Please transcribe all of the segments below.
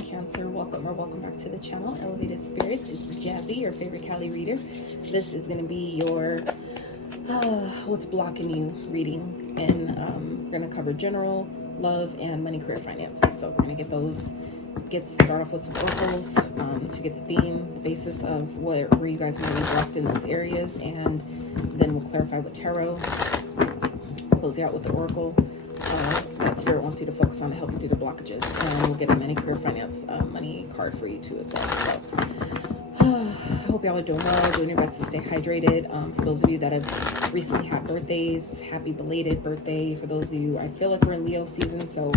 welcome Cancer, welcome or welcome back to the channel, Elevated Spirits. It's Jazzy, your favorite Cali reader. This is going to be your what's blocking you reading, and we're going to cover general, love, and money, career, finances. So we're going to start off with some oracles to get the theme, the basis of where you guys are going to be blocked in those areas, and then we'll clarify with tarot, close you out with the oracle that Spirit wants you to focus on to help you through the blockages, and we'll get a money, career, finance, money card for you too as well. So I hope y'all are doing well, doing your best to stay hydrated. For those of you that have recently had birthdays, happy belated birthday. For those of you, I feel like we're in Leo season, so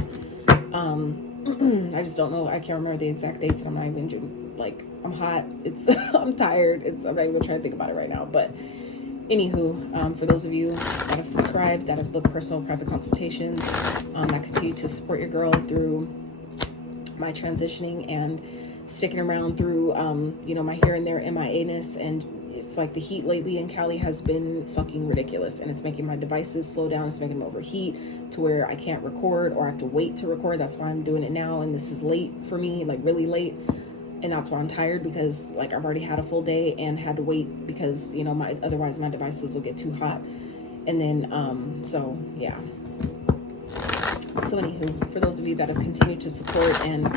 I just don't know. I can't remember the exact dates, and I'm not even like, I'm hot. I'm tired. I'm not even trying to think about it right now. But anywho, for those of you that have subscribed, that have booked personal private consultations, that continue to support your girl through my transitioning and sticking around through, my here and there MIA-ness, and it's like the heat lately in Cali has been fucking ridiculous, and it's making my devices slow down. It's making them overheat to where I can't record, or I have to wait to record. That's why I'm doing it now, and this is late for me, like really late, and that's why I'm tired, because like I've already had a full day and had to wait because otherwise my devices will get too hot. And then so yeah. So anywho, for those of you that have continued to support and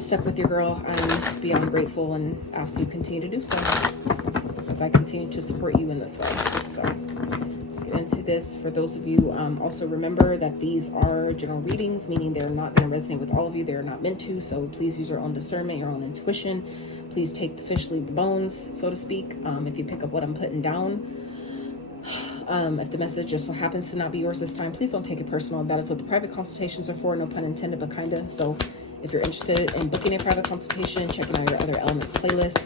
stuck with your girl, I'm beyond grateful and ask you continue to do so, as I continue to support you in this way. So let's get into this. For those of you, also remember that these are general readings, meaning they're not going to resonate with all of you. They're not meant to. So please use your own discernment, your own intuition. Please take the fish, leave the bones, so to speak. If you pick up what I'm putting down, if the message just so happens to not be yours this time, please don't take it personal. That is what the private consultations are for. No pun intended, but kinda. So if you're interested in booking a private consultation, checking out your other elements playlist,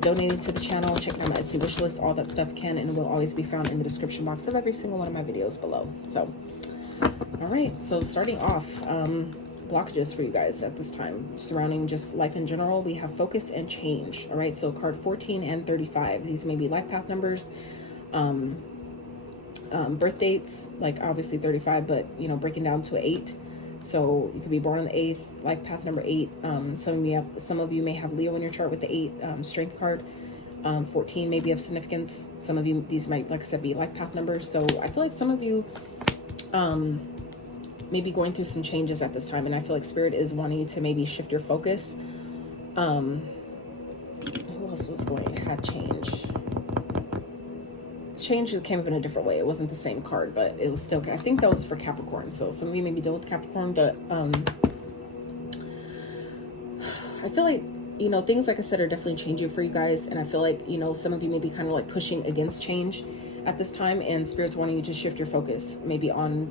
donating to the channel, checking out my Etsy wish list, all that stuff can and will always be found in the description box of every single one of my videos below. So, all right. So starting off, blockages for you guys at this time surrounding just life in general. We have focus and change. All right. So card 14 and 35. These may be life path numbers, birth dates, like obviously 35, but breaking down to 8. So you could be born on the 8th, life path number 8. Some of you may have Leo in your chart with the 8 strength card. 14 may be of significance. Some of you, these might, like I said, be life path numbers. So I feel like some of you may be going through some changes at this time, and I feel like Spirit is wanting you to maybe shift your focus. Who else was had change? Change came up in a different way. It wasn't the same card, but it was still, I think that was for Capricorn. So some of you may be dealing with Capricorn, but I feel like things, like I said, are definitely changing for you guys, and I feel like some of you may be kind of like pushing against change at this time, and Spirit's wanting you to shift your focus maybe on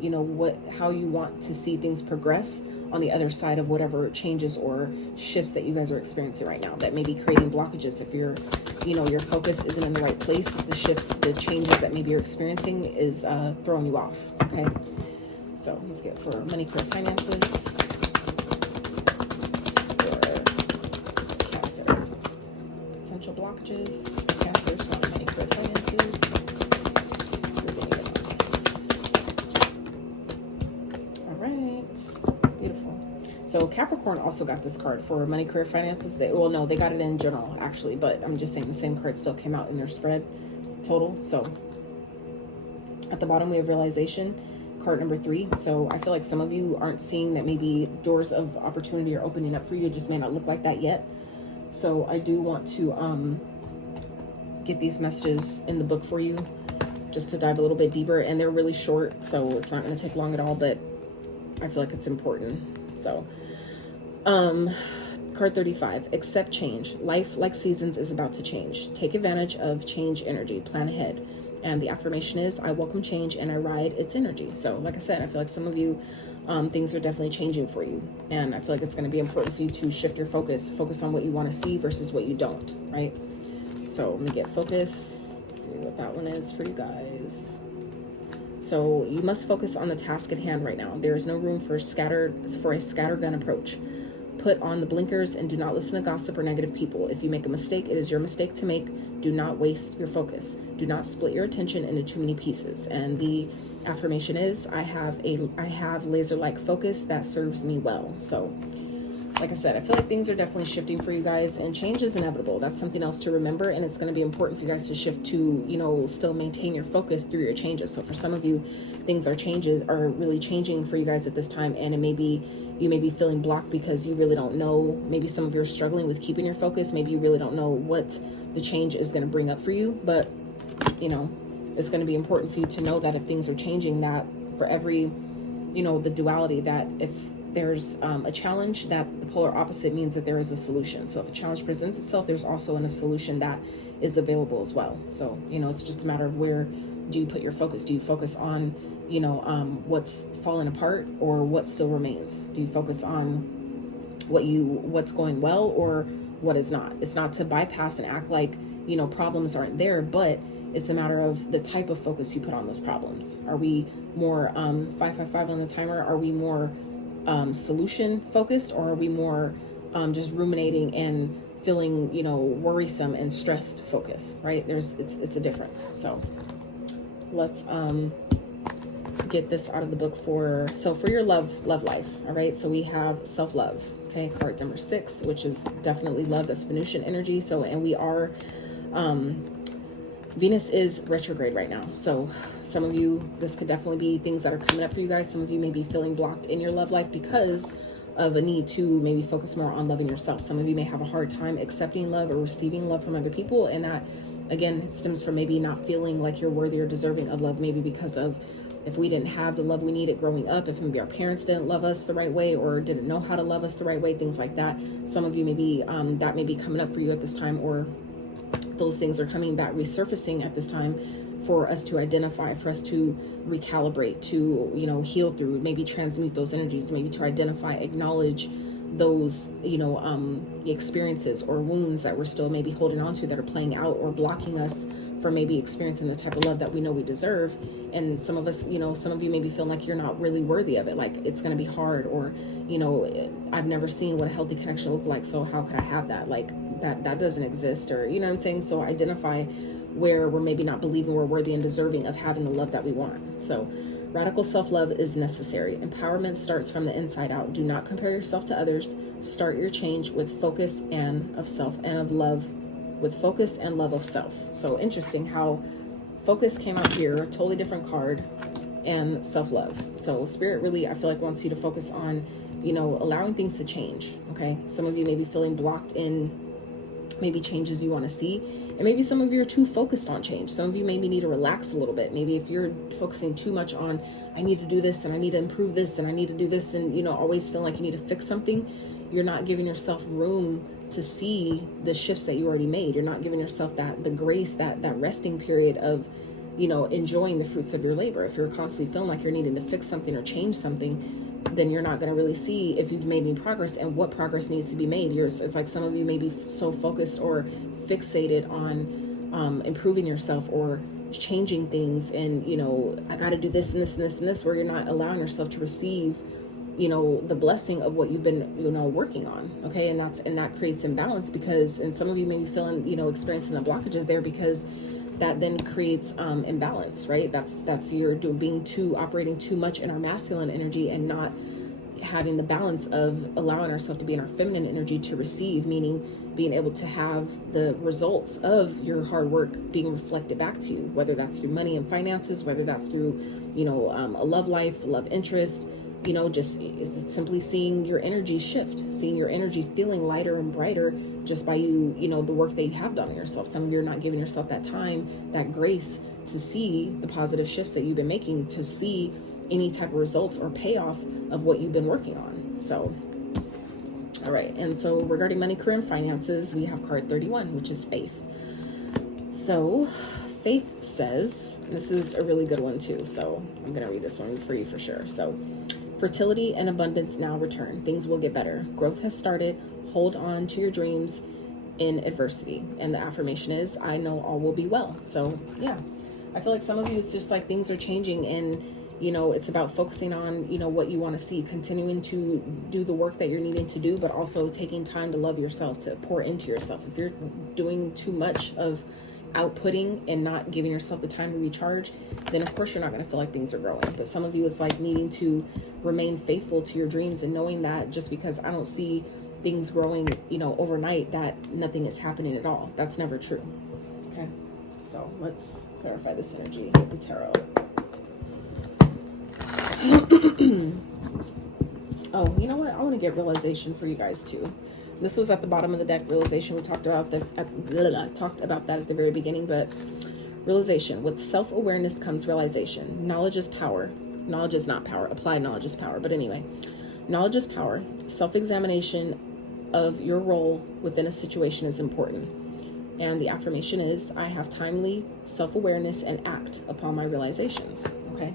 how you want to see things progress on the other side of whatever changes or shifts that you guys are experiencing right now that may be creating blockages. If you're your focus isn't in the right place, the shifts, the changes that maybe you're experiencing is throwing you off. Okay, so let's get for money, career, finances for Cancer. Potential blockages, Cancer, so money, career, finances. All right, beautiful. So Capricorn also got this card for money, career, finances. They got it in general actually, but I'm just saying the same card still came out in their spread total. So at the bottom we have realization, card number 3. So I feel like some of you aren't seeing that maybe doors of opportunity are opening up for you. It just may not look like that yet. So I do want to get these messages in the book for you, just to dive a little bit deeper, and they're really short, so it's not going to take long at all, but I feel like it's important. So card 35, accept change. Life, like seasons, is about to change. Take advantage of change energy. Plan ahead. And the affirmation is, I welcome change and I ride its energy. So like I said, I feel like some of you, things are definitely changing for you, and I feel like it's going to be important for you to shift your focus on what you want to see versus what you don't, right? So let me get focus. Let's see what that one is for you guys. So you must focus on the task at hand right now. There is no room for a scattergun approach. Put on the blinkers and do not listen to gossip or negative people. If you make a mistake, it is your mistake to make. Do not waste your focus. Do not split your attention into too many pieces. And the affirmation is, I have laser-like focus that serves me well. So like I said, I feel like things are definitely shifting for you guys, and change is inevitable. That's something else to remember, and it's going to be important for you guys to shift to, you know, still maintain your focus through your changes. So for some of you, things are really changing for you guys at this time, and it may be, you may be feeling blocked because you really don't know. Maybe some of you are struggling with keeping your focus. Maybe you really don't know what the change is going to bring up for you, but you know, it's going to be important for you to know that if things are changing, that for every, you know, the duality, that if there's a challenge, that the polar opposite means that there is a solution. So if a challenge presents itself, there's also a solution that is available as well. So, you know, it's just a matter of where do you put your focus? Do you focus on, you know, what's fallen apart or what still remains? Do you focus on what's going well or what is not? It's not to bypass and act like, you know, problems aren't there, but it's a matter of the type of focus you put on those problems. Are we more 555 on the timer? Are we more solution focused, or are we more just ruminating and feeling, you know, worrisome and stressed focus, right? It's a difference. So let's get this out of the book for your love life. All right, so we have self-love. Okay, card number 6, which is definitely love. That's Venusian energy. So, and we are Venus is retrograde right now. So some of you, this could definitely be things that are coming up for you guys. Some of you may be feeling blocked in your love life because of a need to maybe focus more on loving yourself. Some of you may have a hard time accepting love or receiving love from other people. And that, again, stems from maybe not feeling like you're worthy or deserving of love. Maybe because of, if we didn't have the love we needed growing up, if maybe our parents didn't love us the right way or didn't know how to love us the right way, things like that. Some of you maybe that may be coming up for you at this time, or those things are coming back, resurfacing at this time for us to identify, for us to recalibrate, to, you know, heal through, maybe transmute those energies, maybe to identify, acknowledge those, you know, experiences or wounds that we're still maybe holding on to, that are playing out or blocking us from maybe experiencing the type of love that we know we deserve. And some of us, you know, some of you may be feeling like you're not really worthy of it, like it's going to be hard, or, you know, I've never seen what a healthy connection look like, so how could I have that? Like that doesn't exist, or, you know what I'm saying? So identify where we're maybe not believing we're worthy and deserving of having the love that we want. So radical self-love is necessary. Empowerment starts from the inside out. Do not compare yourself to others. Start your change with focus and of self and of love, with focus and love of self. So interesting how focus came out here, a totally different card, and self-love. So spirit really, I feel like, wants you to focus on, you know, allowing things to change. Okay, some of you may be feeling blocked in maybe changes you want to see, and maybe some of you are too focused on change. Some of you maybe need to relax a little bit. Maybe if you're focusing too much on, I need to do this and I need to improve this and I need to do this, and, you know, always feeling like you need to fix something, you're not giving yourself room to see the shifts that you already made. You're not giving yourself the grace, that resting period of, you know, enjoying the fruits of your labor. If you're constantly feeling like you're needing to fix something or change something, then you're not going to really see if you've made any progress and what progress needs to be made. It's like some of you may be so focused or fixated on improving yourself or changing things, and, you know, I got to do this and this and this and this, where you're not allowing yourself to receive, you know, the blessing of what you've been, you know, working on. Okay, and that creates imbalance, because, and some of you may be feeling, you know, experiencing the blockages there, because that then creates imbalance, right? That's you're operating too much in our masculine energy and not having the balance of allowing ourselves to be in our feminine energy to receive, meaning being able to have the results of your hard work being reflected back to you, whether that's through money and finances, whether that's through, you know, a love life, love interest, you know, just simply seeing your energy shift, seeing your energy feeling lighter and brighter just by you know, the work that you have done on yourself. Some of you are not giving yourself that time, that grace to see the positive shifts that you've been making, to see any type of results or payoff of what you've been working on. So, all right. And so regarding money, career, and finances, we have card 31, which is faith. So faith says, this is a really good one too, so I'm going to read this one for you for sure. So, fertility and abundance now return. Things will get better. Growth has started. Hold on to your dreams in adversity. And the affirmation is, I know all will be well. So yeah, I feel like some of you, it's just like things are changing, and, you know, it's about focusing on, you know, what you want to see, continuing to do the work that you're needing to do, but also taking time to love yourself, to pour into yourself. If you're doing too much of outputting and not giving yourself the time to recharge, then of course you're not going to feel like things are growing. But some of you, it's like needing to remain faithful to your dreams and knowing that just because I don't see things growing, you know, overnight, that nothing is happening at all. That's never true. Okay, so let's clarify this energy with the tarot. Oh, you know what? I want to get realization for you guys too. This was at the bottom of the deck, realization. We talked about that at the very beginning, but realization. With self-awareness comes realization. Knowledge is power. Knowledge is not power. Applied knowledge is power. But anyway, knowledge is power. Self-examination of your role within a situation is important. And the affirmation is, I have timely self-awareness and act upon my realizations. Okay,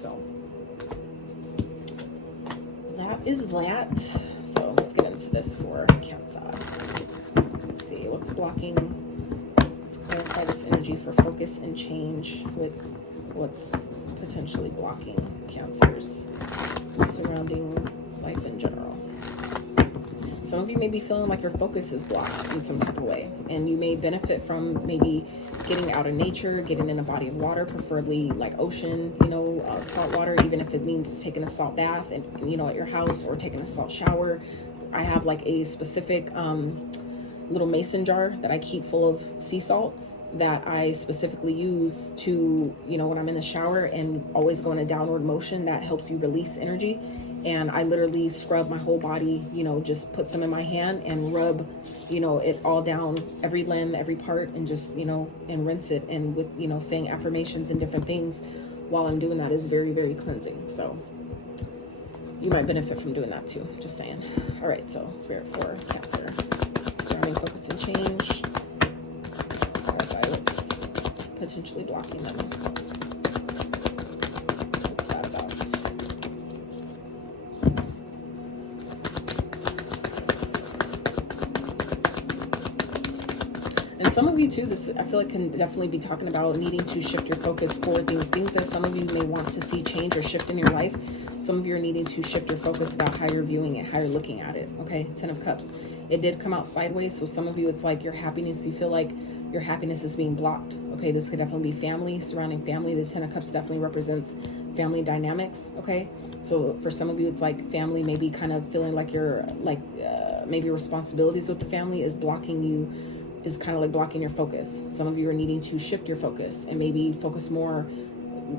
so that is that. So let's get into this for Cancer. Let's see what's blocking. Let's clarify this energy for focus and change with what's potentially blocking Cancers surrounding life in general. Some of you may be feeling like your focus is blocked in some type of way, and you may benefit from maybe getting out of nature, getting in a body of water, preferably like ocean, you know, salt water, even if it means taking a salt bath and, you know, at your house, or taking a salt shower. I have like a specific little mason jar that I keep full of sea salt that I specifically use to, you know, when I'm in the shower and always go in a downward motion, that helps you release energy. And I literally scrub my whole body, you know, just put some in my hand and rub, you know, it all down, every limb, every part, and just, you know, and rinse it. And with, you know, saying affirmations and different things while I'm doing that is very, very cleansing. So you might benefit from doing that too, just saying. All right, so Spirit for Cancer. Surrounding focus and change. Let's clarify what's potentially blocking them. What's that about? And some of you too, this I feel like can definitely be talking about needing to shift your focus for things that some of you may want to see change or shift in your life. Some of you are needing to shift your focus about how you're viewing it, how you're looking at it. Okay, 10 of Cups. It did come out sideways, so some of you, it's like your happiness, you feel like your happiness is being blocked. Okay, this could definitely be family, surrounding family. The 10 of Cups definitely represents family dynamics. Okay, so for some of you, it's like family maybe kind of feeling like you're like maybe responsibilities with the family is blocking you, is kind of like blocking your focus. Some of you are needing to shift your focus and maybe focus more,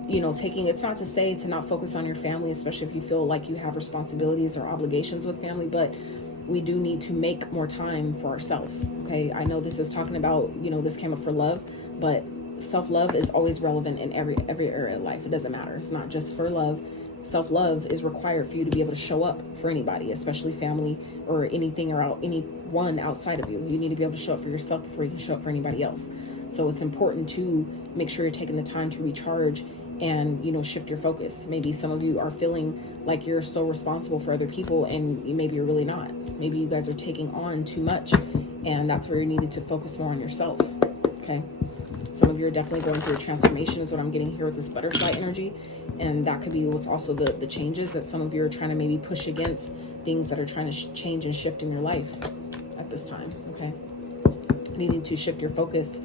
you know, taking, it's not to say to not focus on your family, especially if you feel like you have responsibilities or obligations with family, but we do need to make more time for ourselves. Okay, I know this is talking about, you know, this came up for love, but self-love is always relevant in every area of life. It doesn't matter. It's not just for love. Self-love is required for you to be able to show up for anybody, especially family or anything or anyone outside of you. You need to be able to show up for yourself before you can show up for anybody else. So it's important to make sure you're taking the time to recharge and, you know, shift your focus. Maybe some of you are feeling like you're so responsible for other people, and maybe you're really not. Maybe you guys are taking on too much, and that's where you're needing to focus more on yourself. Okay, some of you are definitely going through a transformation is what I'm getting here with this butterfly energy, and that could be what's also the changes that some of you are trying to maybe push against, things that are trying to change and shift in your life at this time. Okay, needing to shift your focus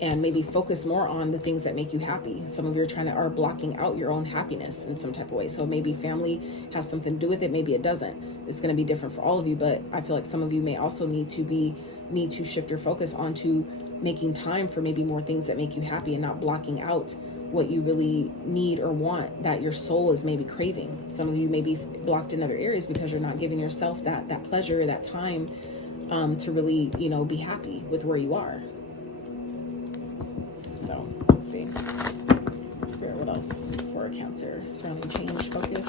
and maybe focus more on the things that make you happy. Some of you are blocking out your own happiness in some type of way. So maybe family has something to do with it, maybe it doesn't. It's going to be different for all of you, but I feel like some of you may also need to shift your focus onto making time for maybe more things that make you happy, and not blocking out what you really need or want that your soul is maybe craving. Some of you may be blocked in other areas because you're not giving yourself that pleasure, that time to really, you know, be happy with where you are. So let's see. Spirit, what else for a Cancer? Surrounding change, focus.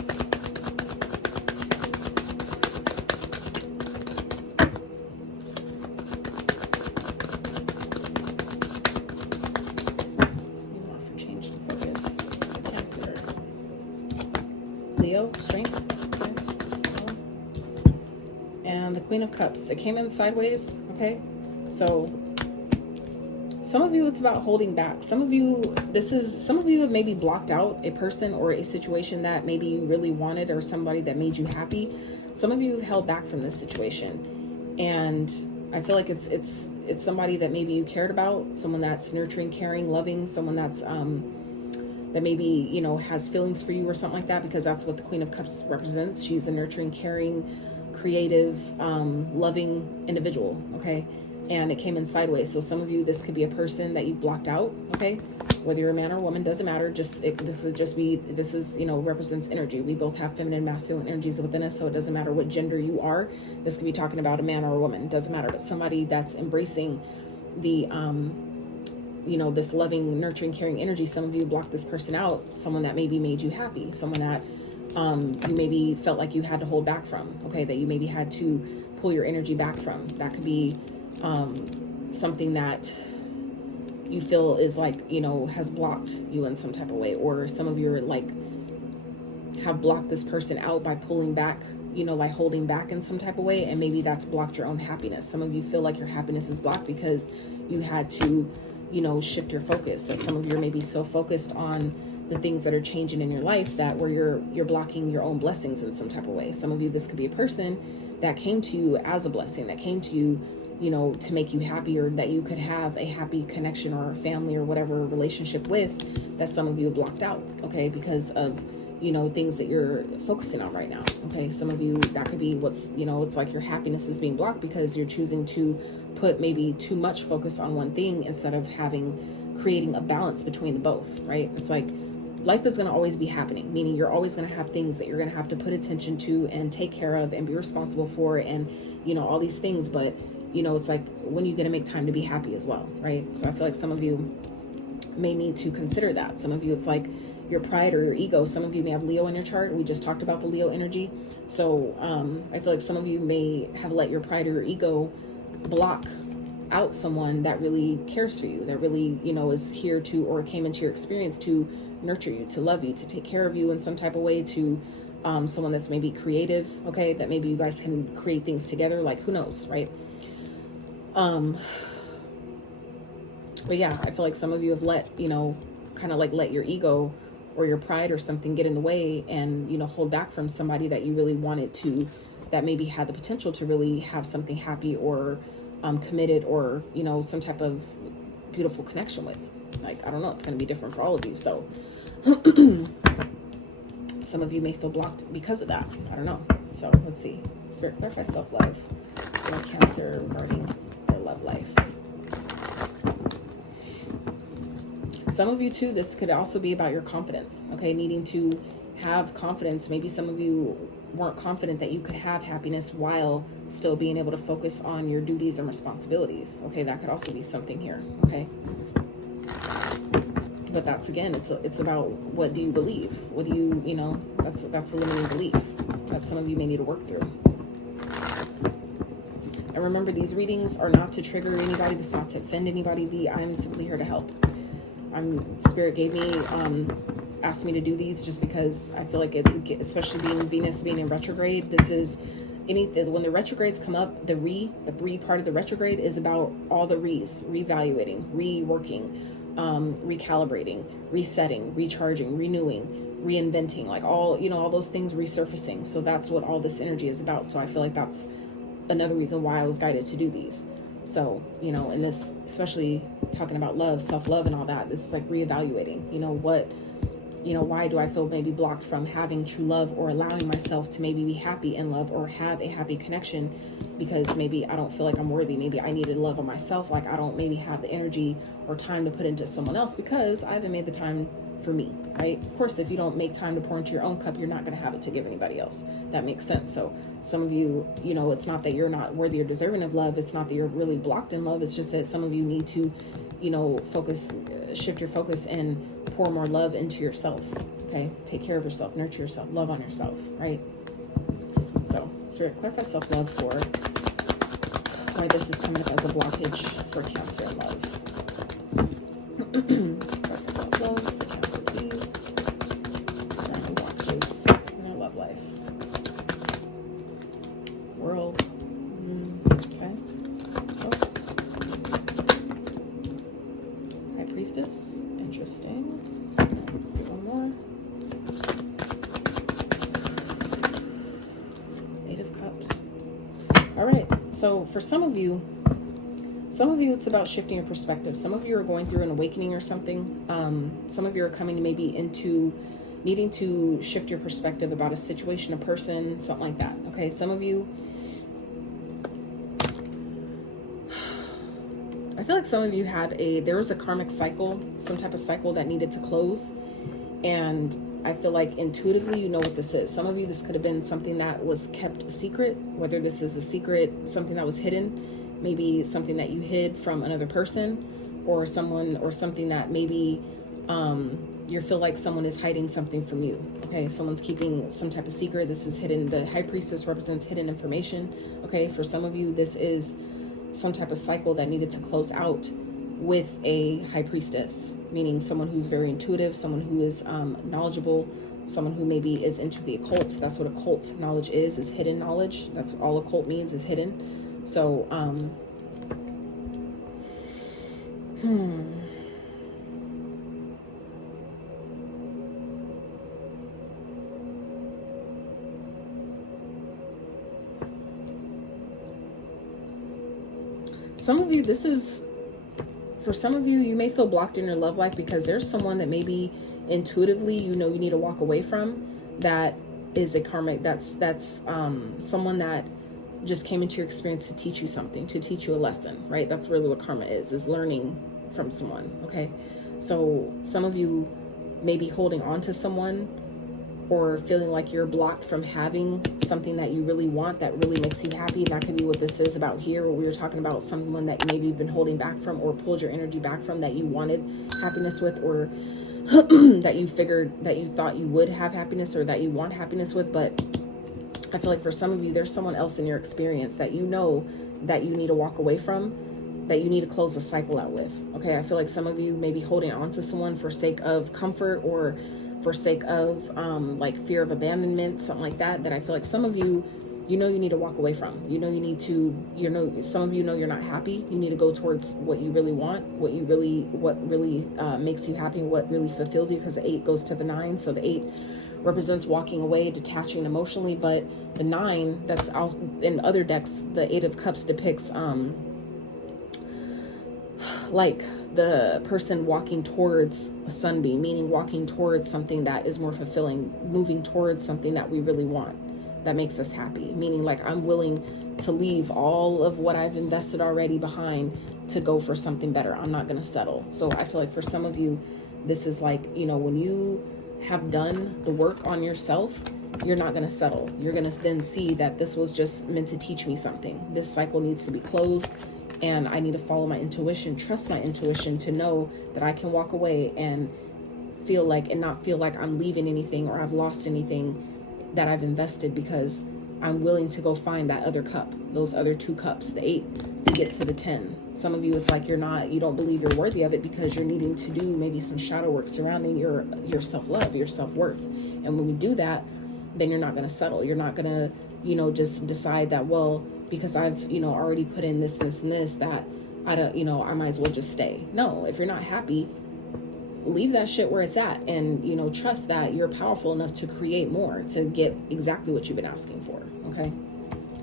More for change and focus. Cancer. Leo, strength. Okay. And the Queen of Cups. It came in sideways. Okay. So some of you, it's about holding back. Some of you have maybe blocked out a person or a situation that maybe you really wanted, or somebody that made you happy. Some of you have held back from this situation, and I feel like it's somebody that maybe you cared about, someone that's nurturing, caring, loving, someone that's that maybe, you know, has feelings for you or something like that, because that's what the Queen of Cups represents. She's a nurturing, caring, creative, loving individual, okay? And it came in sideways. So some of you, this could be a person that you've blocked out, okay? Whether you're a man or a woman, doesn't matter. This is, you know, represents energy. We both have feminine, masculine energies within us, so it doesn't matter what gender you are. This could be talking about a man or a woman, it doesn't matter. But somebody that's embracing the, you know, this loving, nurturing, caring energy. Some of you blocked this person out, someone that maybe made you happy, someone that you maybe felt like you had to hold back from, okay, that you maybe had to pull your energy back from. That could be something that you feel is like, you know, has blocked you in some type of way, or some of you are like have blocked this person out by pulling back, you know, like holding back in some type of way, and maybe that's blocked your own happiness. Some of you feel like your happiness is blocked because you had to, you know, shift your focus. That some of you are maybe so focused on the things that are changing in your life that where you're blocking your own blessings in some type of way. Some of you, this could be a person that came to you as a blessing, that came to you, you know, to make you happy, or that you could have a happy connection or a family or whatever relationship with, that some of you have blocked out, okay, because of, you know, things that you're focusing on right now, okay? Some of you, that could be what's, you know, it's like your happiness is being blocked because you're choosing to put maybe too much focus on one thing instead of creating a balance between the both, right? It's like life is going to always be happening, meaning you're always going to have things that you're going to have to put attention to and take care of and be responsible for, and, you know, all these things. But, you know, it's like, when are you going to make time to be happy as well, right? So I feel like some of you may need to consider that. Some of you, it's like your pride or your ego. Some of you may have Leo in your chart. We just talked about the Leo energy. So I feel like some of you may have let your pride or your ego block out someone that really cares for you, that really, you know, is here to, or came into your experience to nurture you, to love you, to take care of you in some type of way, to someone that's maybe creative, okay, that maybe you guys can create things together, like, who knows, right? But yeah, I feel like some of you have let, you know, kind of like let your ego or your pride or something get in the way and, you know, hold back from somebody that you really wanted to, that maybe had the potential to really have something happy or committed, or, you know, some type of beautiful connection with. Like, I don't know, it's going to be different for all of you. So some of you may feel blocked because of that. I don't know. So let's see. Spirit, clarify self-love for Cancer regarding their love life. Some of you too, this could also be about your confidence, okay? Needing to have confidence. Maybe some of you weren't confident that you could have happiness while still being able to focus on your duties and responsibilities. Okay, that could also be something here, okay? But that's, again, it's about, what do you believe? What do you, you know, that's a limiting belief that some of you may need to work through. And remember, these readings are not to trigger anybody. It's not to offend anybody. I'm simply here to help. Spirit gave me, asked me to do these just because I feel like it, especially being Venus being in retrograde, this is when the retrogrades come up, the re part of the retrograde is about all the reevaluating, reworking, recalibrating, resetting, recharging, renewing, reinventing, like all, you know, all those things resurfacing. So that's what all this energy is about. So I feel like that's another reason why I was guided to do these. So, you know, and this, especially talking about love, self-love and all that, this is like reevaluating, you know, what, you know, why do I feel maybe blocked from having true love, or allowing myself to maybe be happy in love or have a happy connection, because maybe I don't feel like I'm worthy. Maybe I needed love of myself. Like, I don't maybe have the energy or time to put into someone else because I haven't made the time for me, right? Of course, if you don't make time to pour into your own cup, you're not going to have it to give anybody else. That makes sense. So some of you, you know, it's not that you're not worthy or deserving of love. It's not that you're really blocked in love. It's just that some of you need to, you know, shift your focus and pour more love into yourself. Okay. Take care of yourself, nurture yourself, love on yourself, right? So Spirit, clarify self-love for why this is coming up as a blockage for Cancer in love. Clarify self-love for Cancer, please. Surrounding blockages in their love life. World. Okay. Oops. High Priestess. Interesting. Let's do one more. Eight of Cups. All right. So for some of you, it's about shifting your perspective. Some of you are going through an awakening or something. Some of you are coming maybe into needing to shift your perspective about a situation, a person, something like that. Okay, some of you, I feel like some of you there was a karmic cycle, some type of cycle that needed to close. And I feel like intuitively, you know what this is. Some of you, this could have been something that was kept a secret, whether this is a secret, something that was hidden, maybe something that you hid from another person or someone, or something that maybe you feel like someone is hiding something from you. Okay, someone's keeping some type of secret. This is hidden. The high priestess represents hidden information. Okay, for some of you, this is some type of cycle that needed to close out with a high priestess, meaning someone who's very intuitive, someone who is knowledgeable, someone who maybe is into the occult. That's what occult knowledge is hidden knowledge. That's all occult means, is hidden. So some of you, for some of you, you may feel blocked in your love life because there's someone that maybe intuitively, you know, you need to walk away from, that is a karmic, that's someone that just came into your experience to teach you something, to teach you a lesson, right? That's really what karma is learning from someone. Okay, so some of you may be holding on to someone or feeling like you're blocked from having something that you really want, that really makes you happy. That could be what this is about here, where we were talking about someone that maybe you've been holding back from or pulled your energy back from, that you wanted happiness with, or that you figured that you thought you would have happiness, or that you want happiness with. But I feel like for some of you, there's someone else in your experience that you know that you need to walk away from, that you need to close the cycle out with. Okay, I feel like some of you may be holding on to someone for sake of comfort, or for sake of like fear of abandonment, something like that, that I feel like some of you, you know, you need to walk away from. You know, you need to, you know, some of you know you're not happy. You need to go towards what you really want, what really makes you happy, what really fulfills you, because the 8 goes to the 9. So the 8 represents walking away, detaching emotionally, but the 9, that's out in other decks, the 8 of Cups depicts like the person walking towards a sunbeam, meaning walking towards something that is more fulfilling, moving towards something that we really want, that makes us happy, meaning like I'm willing to leave all of what I've invested already behind to go for something better. I'm not going to settle. So I feel like for some of you, this is like, you know, when you have done the work on yourself, you're not going to settle. You're going to then see that this was just meant to teach me something. This cycle needs to be closed. And I need to follow my intuition, trust my intuition, to know that I can walk away and feel like, and not feel like I'm leaving anything or I've lost anything that I've invested, because I'm willing to go find that other cup, those other 2 cups, the 8 to get to the 10. Some of you, it's like you don't believe you're worthy of it because you're needing to do maybe some shadow work surrounding your self-love, your self-worth. And when we do that, then you're not going to settle. You're not going to, you know, just decide that, well, because I've, you know, already put in this, this, and this, that I don't, you know, I might as well just stay. No, if you're not happy, leave that shit where it's at, and, you know, trust that you're powerful enough to create more, to get exactly what you've been asking for. Okay.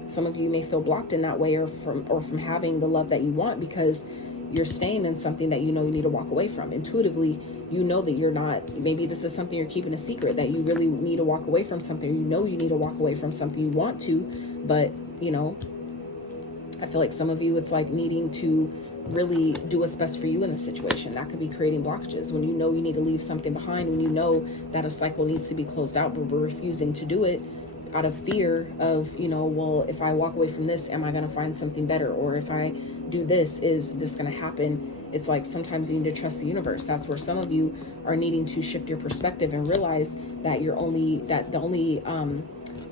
Some of you may feel blocked in that way, or from having the love that you want, because you're staying in something that you know you need to walk away from. Intuitively, you know that you're not, maybe this is something you're keeping a secret, that you really need to walk away from something. You know you need to walk away from something, you want to, but, you know, I feel like some of you, it's like needing to really do what's best for you in the situation. That could be creating blockages. When you know you need to leave something behind, when you know that a cycle needs to be closed out, but we're refusing to do it out of fear of, you know, well, if I walk away from this, am I going to find something better? Or if I do this, is this going to happen? It's like sometimes you need to trust the universe. That's where some of you are needing to shift your perspective and realize that the only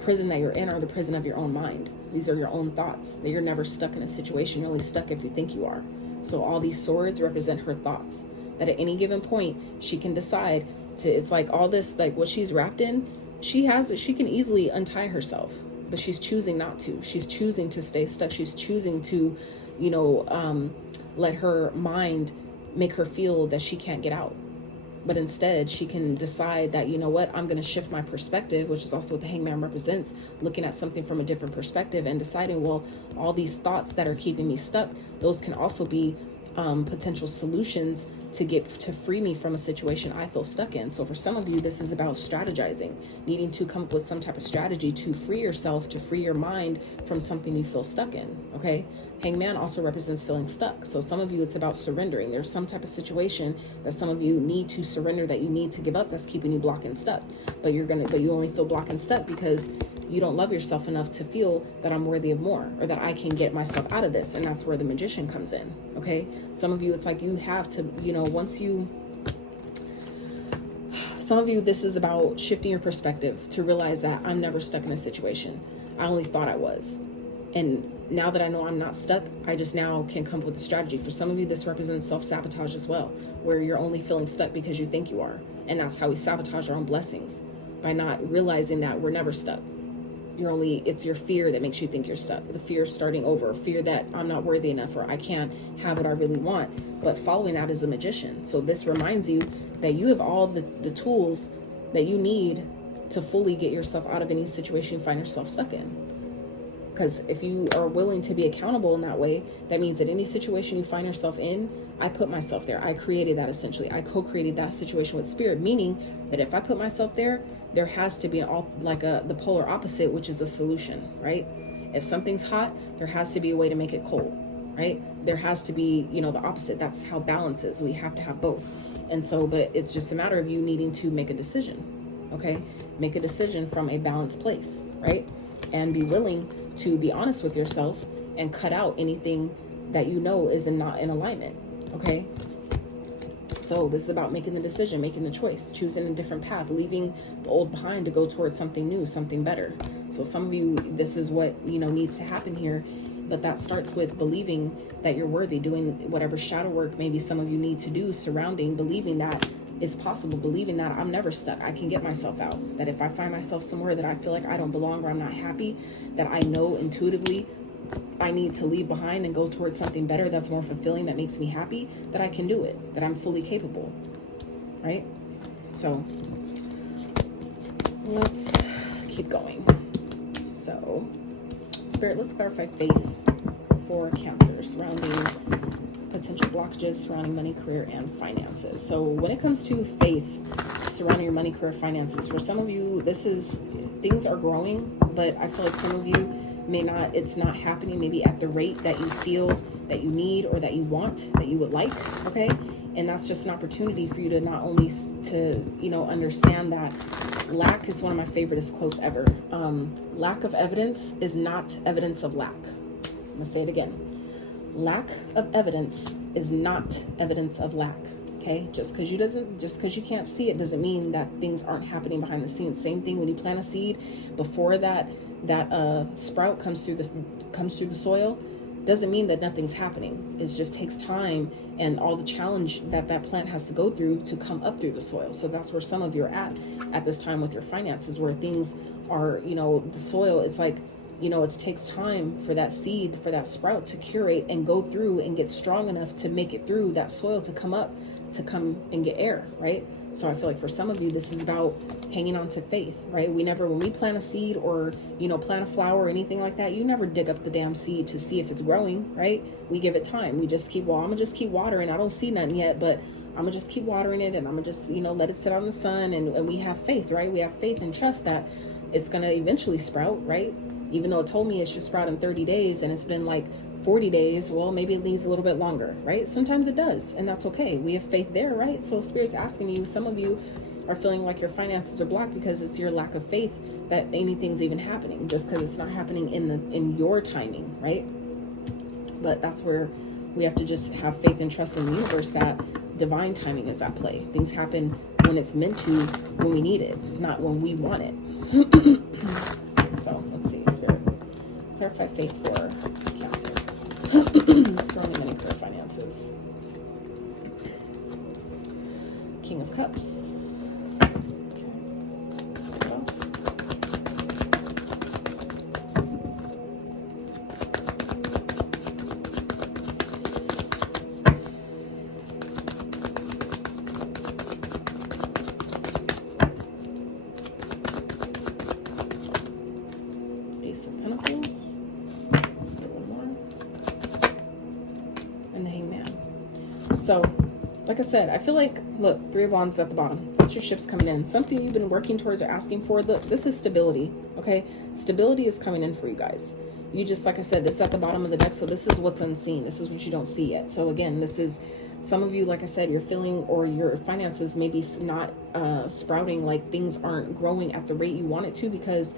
prison that you're in are the prison of your own mind. These are your own thoughts. That you're never stuck in a situation. You're only stuck if you think you are. So all these swords represent her thoughts. That at any given point, she can decide to, it's like all this, like what she's wrapped in, she can easily untie herself, but she's choosing not to. She's choosing to stay stuck. She's choosing to, you know, let her mind make her feel that she can't get out. But instead, she can decide that, you know what, I'm going to shift my perspective, which is also what the hangman represents, looking at something from a different perspective and deciding, well, all these thoughts that are keeping me stuck, those can also be potential solutions to free me from a situation I feel stuck in. So for some of you, this is about strategizing, needing to come up with some type of strategy to free yourself, to free your mind from something you feel stuck in. Okay. Hangman also represents feeling stuck. So some of you, it's about surrendering. There's some type of situation that some of you need to surrender, that you need to give up, that's keeping you blocked and stuck. But you only feel blocked and stuck because you don't love yourself enough to feel that I'm worthy of more, or that I can get myself out of this. And that's where the Magician comes in. Okay. Some of you, it's like you have to, some of you, this is about shifting your perspective to realize that I'm never stuck in a situation. I only thought I was. And now that I know I'm not stuck, I just now can come up with a strategy. For some of you, this represents self-sabotage as well, where you're only feeling stuck because you think you are. And that's how we sabotage our own blessings, by not realizing that we're never stuck. It's your fear that makes you think you're stuck. The fear of starting over, fear that I'm not worthy enough, or I can't have what I really want. But following that is a Magician. So this reminds you that you have all the tools that you need to fully get yourself out of any situation you find yourself stuck in. Because if you are willing to be accountable in that way, that means that any situation you find yourself in, I put myself there. I created that essentially. I co-created that situation with spirit, meaning that if I put myself there, there has to be the polar opposite, which is a solution, right? If something's hot, there has to be a way to make it cold, right? There has to be, the opposite. That's how balance is. We have to have both. And so, but it's just a matter of you needing to make a decision, okay? Make a decision from a balanced place, right? And be willing to be honest with yourself and cut out anything that is not in alignment, okay? So this is about making the decision, making the choice, choosing a different path, leaving the old behind to go towards something new, something better. So some of you, this is what, needs to happen here. But that starts with believing that you're worthy, doing whatever shadow work maybe some of you need to do, surrounding, believing that it's possible, believing that I'm never stuck. I can get myself out. That if I find myself somewhere that I feel like I don't belong or I'm not happy, that I know intuitively I need to leave behind and go towards something better that's more fulfilling, that makes me happy, that I can do it, that I'm fully capable, right? So let's keep going. So Spirit, let's clarify faith for Cancer surrounding potential blockages surrounding money, career, and finances. So when it comes to faith surrounding your money, career, finances, for some of you, things are growing, but I feel like some of you it's not happening maybe at the rate that you feel that you need or that you want, that you would like, okay? And that's just an opportunity for you to not only understand that lack is one of my favoriteest quotes ever. Lack of evidence is not evidence of lack. I'm gonna say it again. Lack of evidence is not evidence of lack. Okay, just because you can't see it doesn't mean that things aren't happening behind the scenes. Same thing when you plant a seed, before that sprout comes through the soil, doesn't mean that nothing's happening. It just takes time and all the challenge that plant has to go through to come up through the soil. So that's where some of you are at this time with your finances, where things are, the soil, it's like, it takes time for that seed, for that sprout to curate and go through and get strong enough to make it through that soil to come up, to come and get air, right? So I feel like for some of you, this is about hanging on to faith, right? When we plant a seed or, plant a flower or anything like that, you never dig up the damn seed to see if it's growing, right? We give it time. We just I'm gonna just keep watering. I don't see nothing yet, but I'm gonna just keep watering it, and I'm gonna just, let it sit out in the sun. And we have faith, right? We have faith and trust that it's gonna eventually sprout, right? Even though it told me it should sprout in 30 days and it's been like 40 days, well, maybe it needs a little bit longer, right? Sometimes it does, and that's okay. We have faith there, right? So Spirit's asking you, some of you are feeling like your finances are blocked because it's your lack of faith that anything's even happening, just because it's not happening in your timing, right? But that's where we have to just have faith and trust in the universe that divine timing is at play. Things happen when it's meant to, when we need it, not when we want it. So let's see, Spirit, clarify faith for Cancer surrounding money, career, finances. King of Cups. Okay. What else? Ace of Pentacles. Let's get one more. And the Hangman. So like I said, I feel like, look, Three of Wands at the bottom. That's your ships coming in. Something you've been working towards or asking for. Look, this is stability, okay? Stability is coming in for you guys. You just, like I said, this is at the bottom of the deck, so this is what's unseen. This is what you don't see yet. So again, this is, some of you, like I said, you're feeling, or your finances maybe not sprouting, like things aren't growing at the rate you want it to, because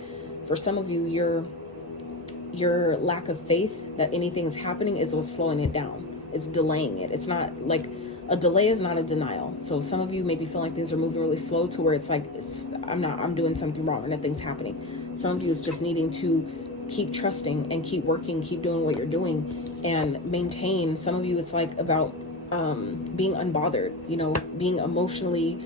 for some of you, your lack of faith that anything's happening is what's slowing it down. It's delaying it. It's not like, a delay is not a denial. So some of you maybe feel like things are moving really slow to where it's like, I'm doing something wrong and nothing's happening. Some of you is just needing to keep trusting and keep working, keep doing what you're doing and maintain. Some of you, it's like about being unbothered, you know, being emotionally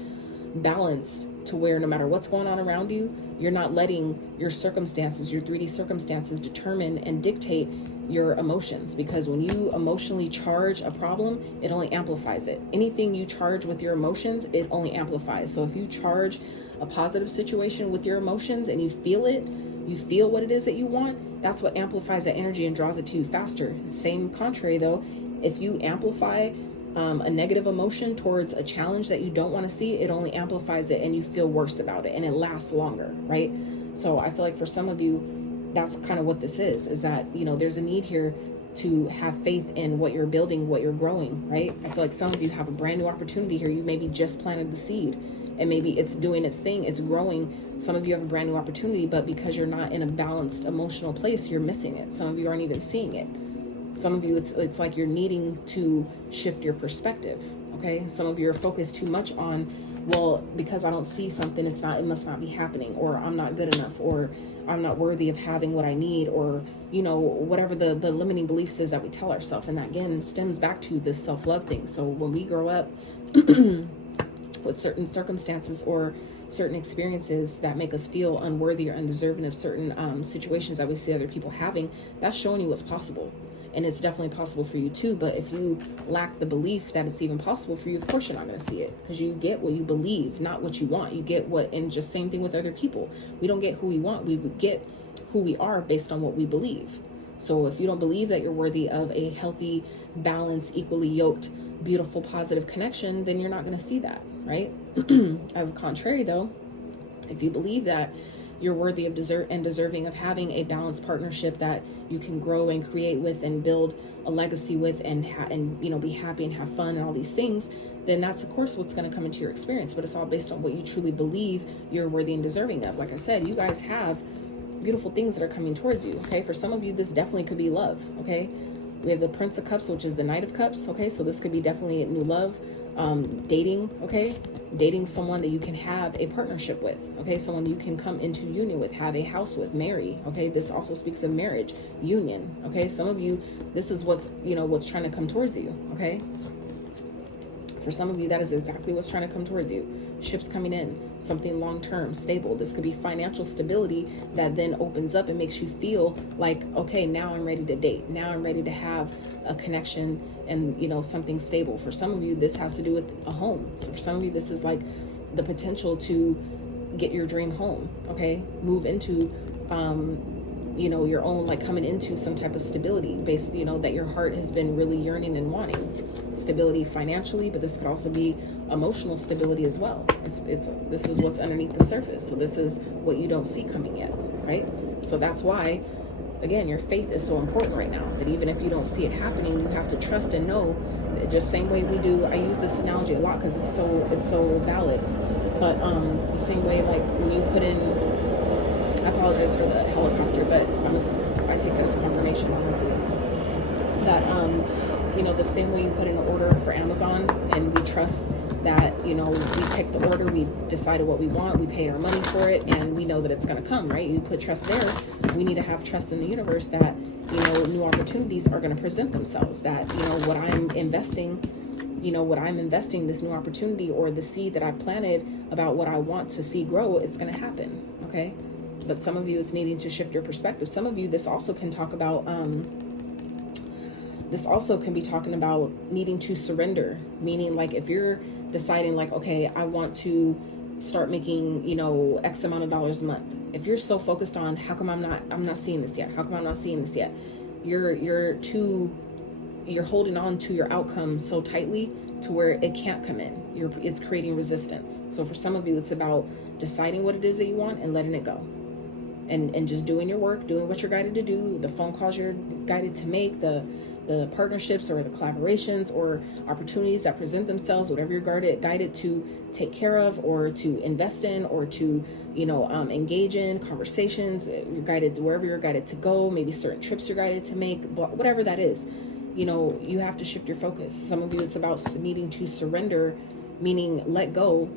balanced to where no matter what's going on around you, you're not letting your circumstances, your 3D circumstances determine and dictate your emotions, because when you emotionally charge a problem, it only amplifies it. Anything you charge with your emotions, it only amplifies. So if you charge a positive situation with your emotions and you feel it, you feel what it is that you want, that's what amplifies that energy and draws it to you faster. Same contrary though, if you amplify a negative emotion towards a challenge that you don't want to see, it only amplifies it and you feel worse about it and it lasts longer, right? So I feel like for some of you, that's kind of what this is that, you know, there's a need here to have faith in what you're building, what you're growing, right? I feel like some of you have a brand new opportunity here. You maybe just planted the seed and maybe it's doing its thing, it's growing. Some of you have a brand new opportunity, but because you're not in a balanced emotional place, you're missing it. Some of you aren't even seeing it. Some of you, it's like you're needing to shift your perspective, okay? Some of you are focused too much on, well, because I don't see something, it must not be happening, or I'm not good enough, or I'm not worthy of having what I need, or, you know, whatever the limiting beliefs is that we tell ourselves. And that, again, stems back to this self-love thing. So when we grow up with certain circumstances or certain experiences that make us feel unworthy or undeserving of certain situations that we see other people having, that's showing you what's possible. And it's definitely possible for you too. But if you lack the belief that it's even possible for you, of course you're not going to see it, because you get what you believe, not what you want. You get what, and just same thing with other people. We don't get who we want. We get who we are based on what we believe. So if you don't believe that you're worthy of a healthy, balanced, equally yoked, beautiful, positive connection, then you're not going to see that, right? As a contrary though, if you believe that you're worthy of deserving of having a balanced partnership that you can grow and create with and build a legacy with and you know, be happy and have fun and all these things, then that's of course what's going to come into your experience. But it's all based on what you truly believe you're worthy and deserving of. Like I said, you guys have beautiful things that are coming towards you, okay? For some of you, this definitely could be love, okay? We have the Prince of Cups, which is the Knight of Cups, okay? So this could be definitely a new love, dating, okay? Dating someone that you can have a partnership with, okay? Someone you can come into union with, have a house with, marry, okay? This also speaks of marriage, union, okay? Some of you, this is what's, you know, what's trying to come towards you, okay? For some of you, that is exactly what's trying to come towards you. Ships coming in, something long-term, stable. This could be financial stability that then opens up and makes you feel like, okay, now I'm ready to date. Now I'm ready to have a connection and, you know, something stable. For some of you, this has to do with a home. So for some of you, this is like the potential to get your dream home, okay? Move into, you know, your own, like coming into some type of stability based, you know, that your heart has been really yearning and wanting. Stability financially, but this could also be emotional stability as well. This is what's underneath the surface. So this is what you don't see coming yet, right? So that's why, again, your faith is so important right now, that even if you don't see it happening, you have to trust and know that just same way we do. I use this analogy a lot because it's so valid, but the same way, like when you put in, I apologize for the helicopter, but I take that as confirmation, honestly, that you know, the same way you put in an order for Amazon and we trust that, you know, we picked the order, we decided what we want, we paid our money for it, and we know that it's going to come, right? You put trust there. We need to have trust in the universe that, you know, new opportunities are going to present themselves, that, you know, what I'm investing, this new opportunity or the seed that I planted about what I want to see grow, it's going to happen, okay? But some of you, it's needing to shift your perspective. Some of you, this also can talk about, this also can be talking about needing to surrender, meaning like if you're deciding like, okay, I want to start making, you know, X amount of dollars a month. If you're so focused on how come I'm not seeing this yet? How come I'm not seeing this yet? You're too you're holding on to your outcome so tightly to where it can't come in. It's creating resistance. So for some of you, it's about deciding what it is that you want and letting it go. And just doing your work, doing what you're guided to do, the phone calls you're guided to make, the partnerships or the collaborations or opportunities that present themselves, whatever you're guided to take care of or to invest in or to, engage in conversations. You're guided wherever you're guided to go, maybe certain trips you're guided to make, whatever that is. You have to shift your focus. Some of you, it's about needing to surrender, meaning let go,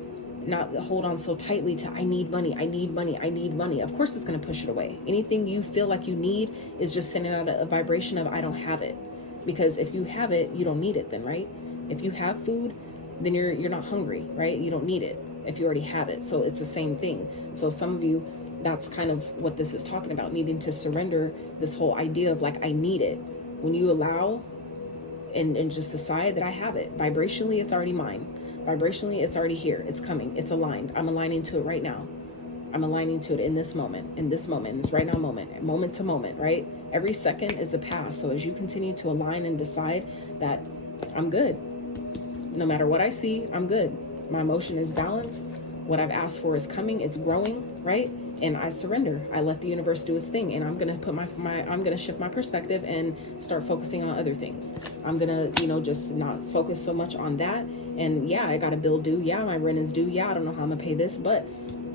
not hold on so tightly to I need money, I need money, I need money. Of course it's going to push it away. Anything you feel like you need is just sending out a vibration of I don't have it. Because if you have it, you don't need it then, right? If you have food, then you're not hungry, right? You don't need it if you already have it. So it's the same thing. So some of you, that's kind of what this is talking about, needing to surrender this whole idea of like I need it. When you allow and just decide that I have it, vibrationally it's already mine. Vibrationally, it's already here. It's coming. It's aligned. I'm aligning to it right now. I'm aligning to it in this moment, in this right now moment to moment, right? Every second is the past. So as you continue to align and decide that I'm good, no matter what I see, I'm good. My emotion is balanced. What I've asked for is coming. It's growing, right? And I surrender. I let the universe do its thing, and I'm gonna put I'm gonna shift my perspective and start focusing on other things. I'm gonna, just not focus so much on that. And yeah, I got a bill due. Yeah, my rent is due. Yeah, I don't know how I'm gonna pay this, but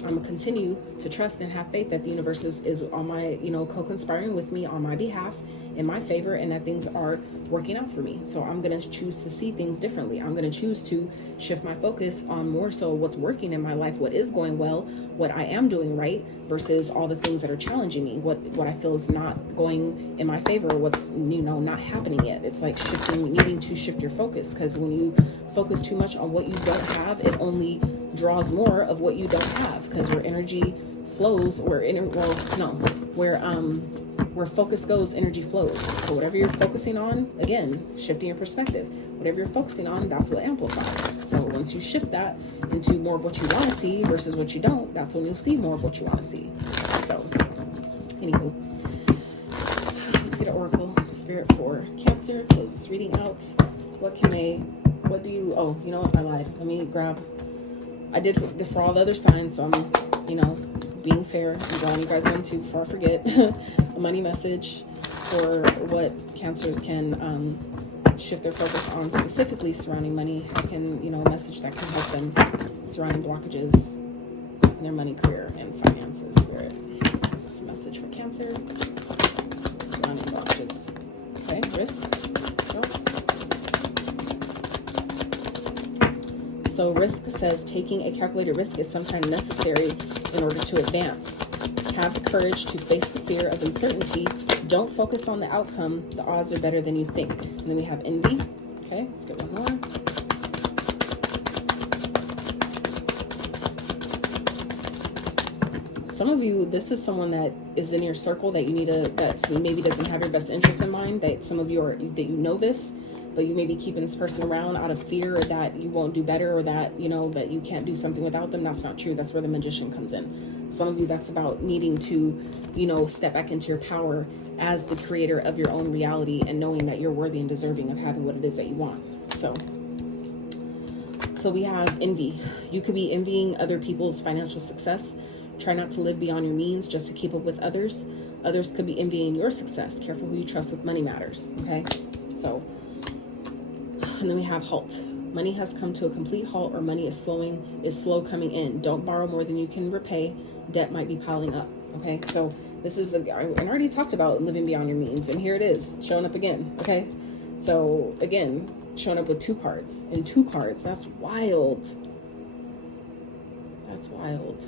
I'm gonna continue to trust and have faith that the universe is on my, co-conspiring with me on my behalf, in my favor, and that things are working out for me. So I'm gonna choose to see things differently. I'm gonna choose to shift my focus on more so what's working in my life, what is going well, what I am doing right, versus all the things that are challenging me, what I feel is not going in my favor, what's not happening yet. It's like needing to shift your focus, because when you focus too much on what you don't have, it only draws more of what you don't have, because where energy flows, where focus goes, energy flows. So whatever you're focusing on, again, shifting your perspective, whatever you're focusing on, that's what amplifies. So once you shift that into more of what you want to see versus what you don't, that's when you'll see more of what you want to see. So anywho, let's get an oracle spirit for Cancer. Close this reading out. I lied. Let me grab, I did for all the other signs, so I'm, being fair and drawing you guys into before I forget. A money message for what Cancers can shift their focus on, specifically surrounding money. How can, a message that can help them surrounding blockages in their money, career, and finances. Spirit, it's a message for Cancer surrounding blockages. Okay, risk. So risk says taking a calculated risk is sometimes necessary in order to advance. Have the courage to face the fear of uncertainty. Don't focus on the outcome. The odds are better than you think. And then we have envy. Okay, let's get one more. Some of you, this is someone that is in your circle that you that maybe doesn't have your best interest in mind. That some of you that you know this, but you may be keeping this person around out of fear that you won't do better, or that, that you can't do something without them. That's not true. That's where the Magician comes in. Some of you, that's about needing to, step back into your power as the creator of your own reality and knowing that you're worthy and deserving of having what it is that you want. So we have envy. You could be envying other people's financial success. Try not to live beyond your means just to keep up with others. Others could be envying your success. Careful who you trust with money matters. Okay. And then we have halt. Money has come to a complete halt, or money is slow coming in. Don't borrow more than you can repay. Debt might be piling up. Okay, so this is I already talked about living beyond your means, and here it is showing up again. Okay, so again, showing up with two cards. That's wild. That's wild.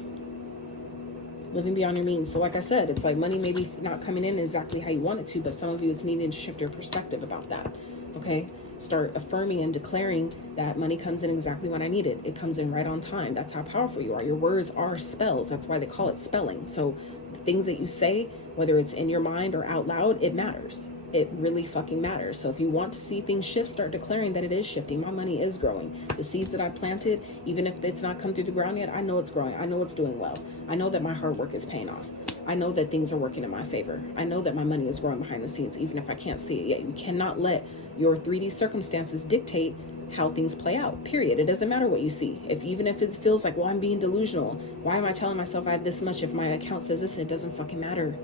Living beyond your means. So like I said, it's like money maybe not coming in exactly how you want it to, but some of you, it's needing to shift your perspective about that. Okay, start affirming and declaring that money comes in exactly when I need it. It comes in right on time. That's how powerful you are. Your words are spells. That's why they call it spelling. So the things that you say, whether it's in your mind or out loud, it matters. It really fucking matters. So if you want to see things shift, start declaring that it is shifting. My money is growing. The seeds that I planted, even if it's not come through the ground yet, I know it's growing. I know it's doing well. I know that my hard work is paying off. I know that things are working in my favor. I know that my money is growing behind the scenes, even if I can't see it yet. You cannot let your 3D circumstances dictate how things play out, period. It doesn't matter what you see. Even if it feels like, well, I'm being delusional. Why am I telling myself I have this much if my account says this? And it doesn't fucking matter.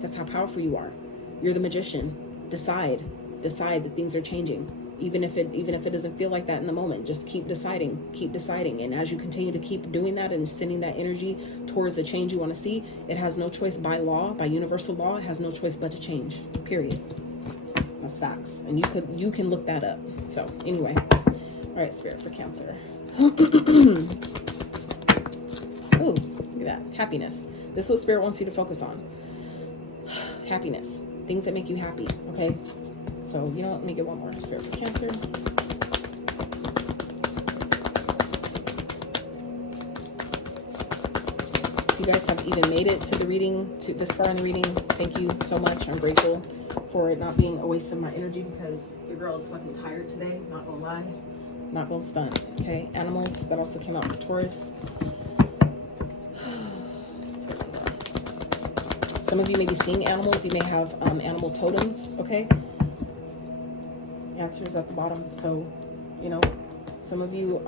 That's how powerful you are. You're the magician. Decide that things are changing. Even if it doesn't feel like that in the moment, just keep deciding. And as you continue to keep doing that and sending that energy towards the change you want to see, it has no choice by law, by universal law, it has no choice but to change, period. That's facts. And you can look that up. So anyway, all right, Spirit for Cancer. Ooh, look at that. Happiness. This is what Spirit wants you to focus on. Happiness. Things that make you happy, okay? So, you know what? Let me get one more. Spirit for Cancer. If you guys have even made it to the reading, to this far in the reading, thank you so much. I'm grateful for it not being a waste of my energy, because your girl is fucking tired today. Not gonna lie. Not gonna stunt. Okay? Animals. That also came out for Taurus. Some of you may be seeing animals. You may have animal totems. Okay? Answers at the bottom. So, you know, some of you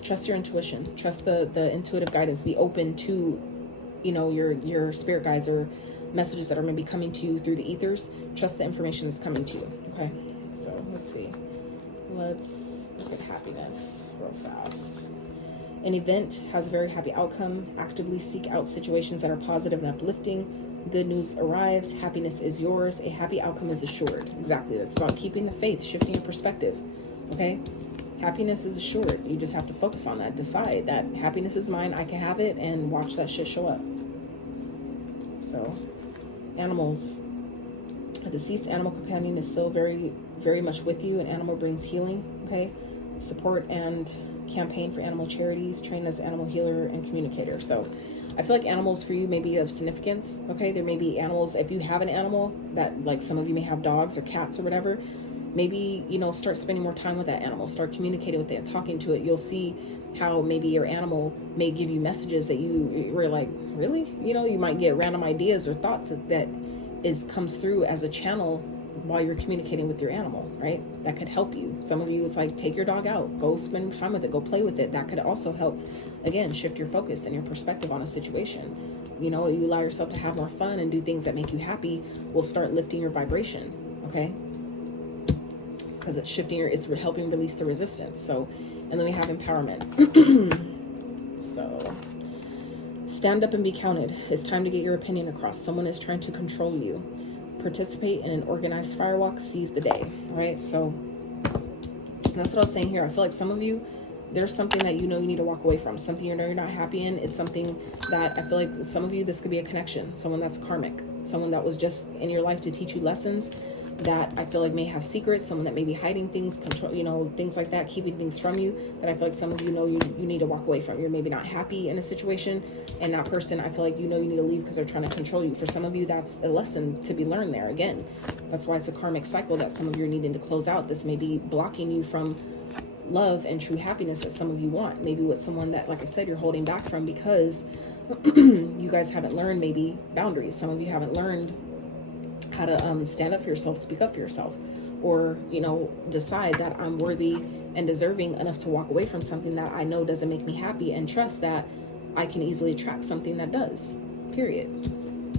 trust your intuition, trust the intuitive guidance, be open to, you know, your spirit guides or messages that are maybe coming to you through the ethers. Trust the information that's coming to you. Okay, so let's see, let's look at happiness real fast. An event has a very happy outcome. Actively seek out situations that are positive and uplifting. Good news arrives. Happiness is yours. A happy outcome is assured. Exactly. That's about keeping the faith, shifting your perspective. Okay? Happiness is assured. You just have to focus on that. Decide that happiness is mine. I can have it, and watch that shit show up. So, animals. A deceased animal companion is still very, very much with you. An animal brings healing. Okay? Support and campaign for animal charities. Train as animal healer and communicator. So, I feel like animals for you may be of significance, okay? There may be animals, if you have an animal that, like some of you may have dogs or cats or whatever, maybe, you know, start spending more time with that animal, start communicating with it, talking to it. You'll see how maybe your animal may give you messages that you were like, really? You know, you might get random ideas or thoughts that comes through as a channel while you're communicating with your animal, right? That could help you. Some of you, it's like, take your dog out, go spend time with it, go play with it. That could also help, again, shift your focus and your perspective on a situation. You know, you allow yourself to have more fun and do things that make you happy, will start lifting your vibration, okay? Because it's shifting it's helping release the resistance. So, and then we have empowerment. So, stand up and be counted. It's time to get your opinion across. Someone is trying to control you. Participate in an organized firewalk, seize the day. All right, so that's what I was saying here. I feel like some of you, there's something that you know you need to walk away from, something you know you're not happy in. It's something that I feel like some of you, this could be a connection, someone that's karmic, someone that was just in your life to teach you lessons that I feel like may have secrets, someone that may be hiding things, control, you know, things like that, keeping things from you, that I feel like some of you know you need to walk away from. You're maybe not happy in a situation, and that person, I feel like you know you need to leave because they're trying to control you. For some of you, that's a lesson to be learned there. Again, that's why it's a karmic cycle that some of you are needing to close out. This may be blocking you from love and true happiness that some of you want. Maybe with someone that, like I said, you're holding back from because you guys haven't learned maybe boundaries. Some of you haven't learned how to stand up for yourself, speak up for yourself, or, you know, decide that I'm worthy and deserving enough to walk away from something that I know doesn't make me happy, and trust that I can easily attract something that does, period.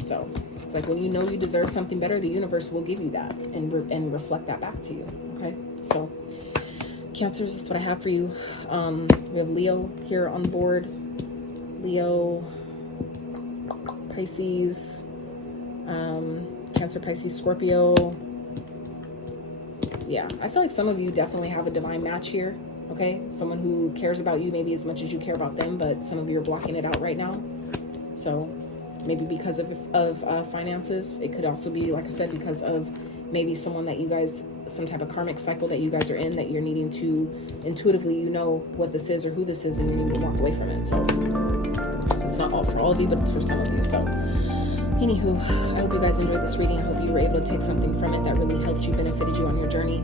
So it's like when you know you deserve something better, the universe will give you that and reflect that back to you. Okay, so Cancers, that's what I have for you. We have Leo here on the board. Leo, Pisces, Cancer, Pisces, Scorpio. Yeah, I feel like some of you definitely have a divine match here. Okay, someone who cares about you maybe as much as you care about them, but some of you are blocking it out right now. So maybe because of finances. It could also be, like I said, because of maybe someone that you guys, some type of karmic cycle that you guys are in, that you're needing to intuitively, you know what this is or who this is, and you need to walk away from it. So it's not all for all of you, but it's for some of you. So anywho, I hope you guys enjoyed this reading. I hope you were able to take something from it that really helped you, benefited you on your journey.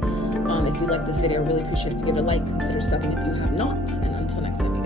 If you like this video, I really appreciate it if you give it a like. Consider subbing if you have not. And until next time.